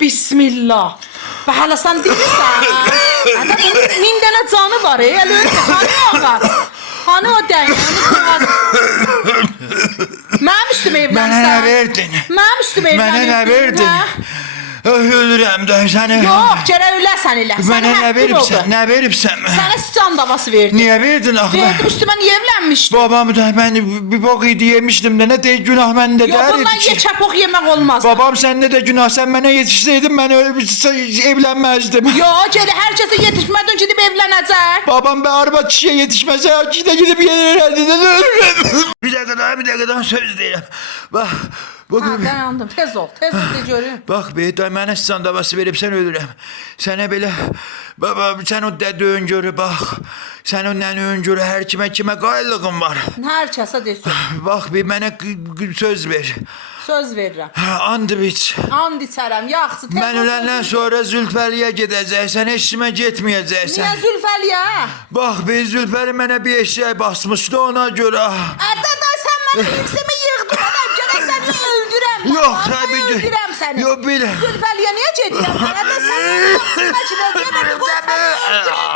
Bismillah. Hala sen değilsen. Adamın 1000 tane canı var. Öyle hani ağaç. Hani o den. Mənim üstümə evlənsən. Mənə nə verdin? Mənim üstümə evlənirsən. Mənə nə verdin? Ölürəm də səni. Yox, gərək öləsən elə. Mənə nə veribsən? Nə veribsən? Sənə sıçan davası verdim. Niyə verdin axı? Verdim üstümə niyə evlənmişdin? Babam da mən bir bok idi yemişdim də nə deyək günah məndə Yox, dər bundan idi ki. yeçəpoq yemək olmaz. Babam səndə də günah, sən mənə yetişsəydin mən öyle bir evlənməzdim. Yox, gərək hər kəsə yetişmədən gedib evlənəcək. Babam be araba kişiye yetişmese ki de gidip yerlerde de bir dakika daha söz değilim. Bak Ha, dayandım. Tez ol de görüm. bak be da mənə sıçan davası verip sen ölürəm. Sənə belə baba sen o dədə öngörü bak. Sen o nəni öngörü hər kimə qaylığın var. Hər kəsə desin. Bak bir mənə söz ver. Söz verirəm. And iç. And içərəm, yaxşı. tez Mən ol, öləndən söz ver. sonra Zülfəliyə gedəcəksən, heç kimə getməyəcəksən. Niyə Zülfəliyə? Bax be Zülfəli mənə bir eşək basmışdı ona görə. Ədədə sən mənə yüksəmə yığdın, adam gərək səni öldürəm. Yox, Vallahi tabii ki. öldürəm səni. Yox, belə. Zülfəliyə niyə gedirəm? Ədədə səni yoxsuna girəcəm, mən qoy səni öldürəm.